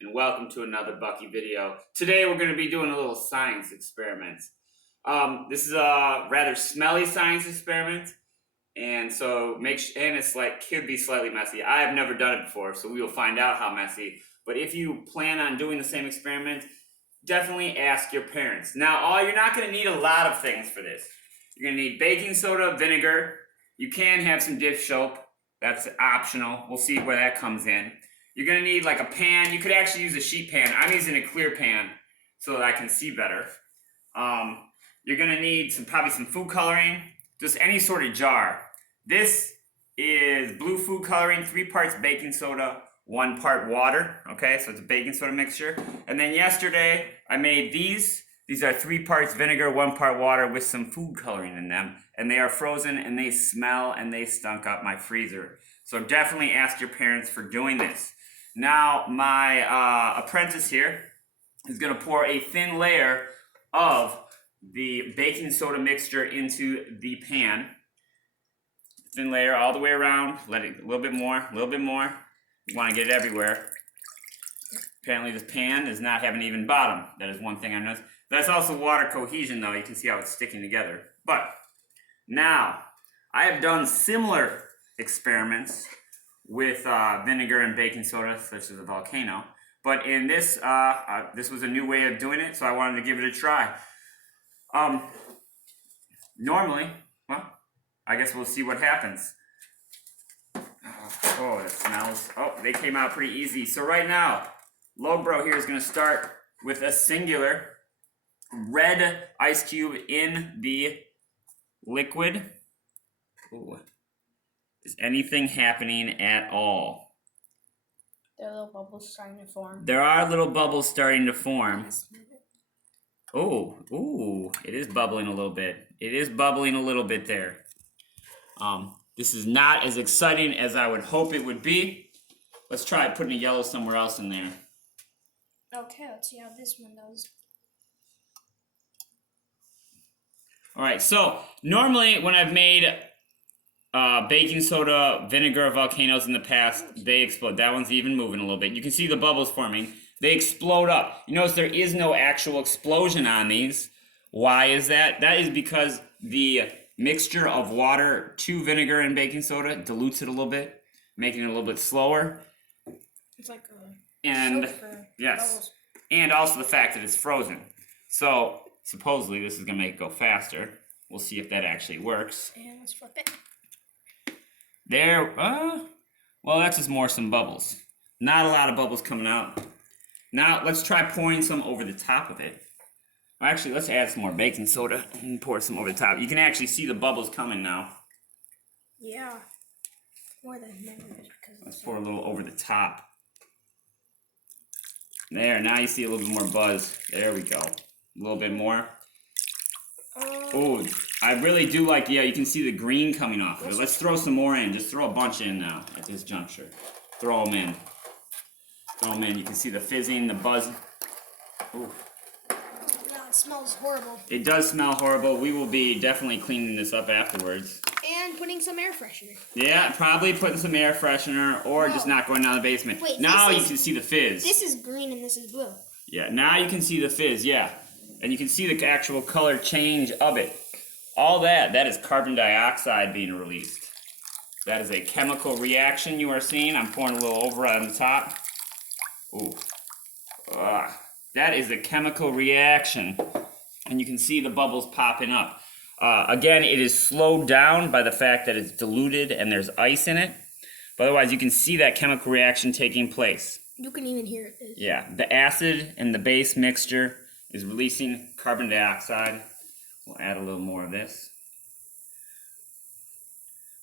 and welcome to another Bucky video. Today we're going to be doing a little science experiment. This is a rather smelly science experiment, and so it's could be slightly messy. I have never done it before, so we will find out how messy. But if you plan on doing the same experiment, definitely ask your parents. Now, you're not going to need a lot of things for this. You're going to need baking soda, vinegar. You can have some dish soap. That's optional. We'll see where that comes in. You're going to need like a pan. You could actually use a sheet pan. I'm using a clear pan so that I can see better. You're going to need probably some food coloring, just any sort of jar. This is blue food coloring, 3 parts baking soda, 1 part water. Okay, so it's a baking soda mixture. And then yesterday I made these. These are 3 parts vinegar, 1 part water with some food coloring in them. And they are frozen and they smell and they stunk up my freezer. So definitely ask your parents for doing this. Now my apprentice here is going to pour a thin layer of the baking soda mixture into the pan. Thin layer all the way around. Let it a little bit more, a little bit more. You want to get it everywhere. Apparently this pan does not have an even bottom. That is one thing I noticed. That's also water cohesion though. You can see how it's sticking together. But now, I have done similar experiments with vinegar and baking soda, such as a volcano. But in this, this was a new way of doing it, so I wanted to give it a try. Normally, well, I guess we'll see what happens. Oh, it smells. Oh, they came out pretty easy. So right now, Lowbro here is going to start with a singular red ice cube in the liquid. Ooh. Is anything happening at all? There are little bubbles starting to form. There are little bubbles starting to form. Ooh, it is bubbling a little bit. It is bubbling a little bit there. This is not as exciting as I would hope it would be. Let's try putting a yellow somewhere else in there. Okay, let's see how this one does. Alright, so normally when I've made baking soda, vinegar, volcanoes in the past, they explode. That one's even moving a little bit. You can see the bubbles forming. They explode up. You notice there is no actual explosion on these. Why is that? That is because the mixture of water to vinegar and baking soda dilutes it a little bit, making it a little bit slower. It's like yes, bubbles. And also the fact that it's frozen. So supposedly this is going to make it go faster. We'll see if that actually works. And let's flip it. There, well, that's just some bubbles. Not a lot of bubbles coming out. Now, let's try pouring some over the top of it. Actually, let's add some more baking soda and pour some over the top. You can actually see the bubbles coming now. Yeah. More than negative. Let's pour a little over the top. There, now you see a little bit more buzz. There we go. A little bit more. Oh, I really do like, yeah, you can see the green coming off of it. Let's throw some more in. Just throw a bunch in now at this juncture. Throw them in. Throw them in. You can see the fizzing, the buzz. Ooh. Yeah, it smells horrible. It does smell horrible. We will be definitely cleaning this up afterwards. And putting some air freshener. Yeah, probably putting some air freshener or just not going down the basement. Wait, now you can see the fizz. This is green and this is blue. Yeah, now you can see the fizz, yeah. And you can see the actual color change of it. All that is carbon dioxide being released. That is a chemical reaction you are seeing. I'm pouring a little over on the top. Ooh. That is a chemical reaction. And you can see the bubbles popping up. Again, it is slowed down by the fact that it's diluted and there's ice in it. But otherwise, you can see that chemical reaction taking place. You can even hear it. Yeah, the acid and the base mixture is releasing carbon dioxide. We'll add a little more of this.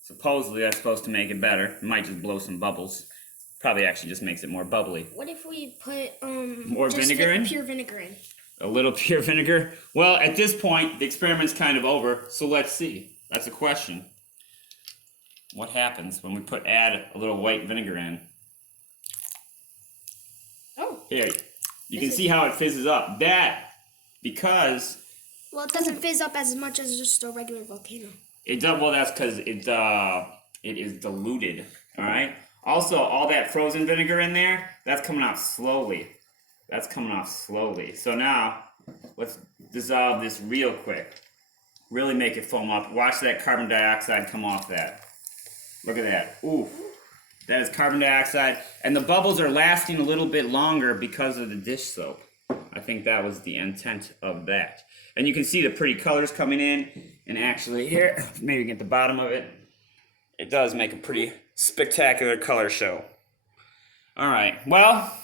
Supposedly that's supposed to make it better. It might just blow some bubbles. Probably actually just makes it more bubbly. What if we put more vinegar in? Pure vinegar in. A little pure vinegar? Well, at this point, the experiment's kind of over, so let's see. That's a question. What happens when we add a little white vinegar in? Oh. Here, you can see how it fizzes up. Because... Well, it doesn't fizz up as much as just a regular volcano. It does. Well, that's because it is diluted. All right. Also, all that frozen vinegar in there, that's coming off slowly. That's coming off slowly. So now, let's dissolve this real quick. Really make it foam up. Watch that carbon dioxide come off that. Look at that. Ooh. That is carbon dioxide. And the bubbles are lasting a little bit longer because of the dish soap. I think that was the intent of that. And you can see the pretty colors coming in. And actually here, maybe get the bottom of it. It does make a pretty spectacular color show. Alright, well,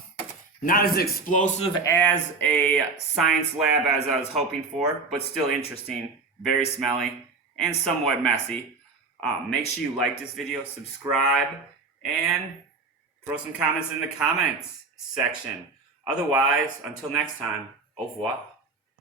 not as explosive as a science lab as I was hoping for, but still interesting, very smelly, and somewhat messy. Make sure you like this video, subscribe, and throw some comments in the comments section. Otherwise, until next time, au revoir.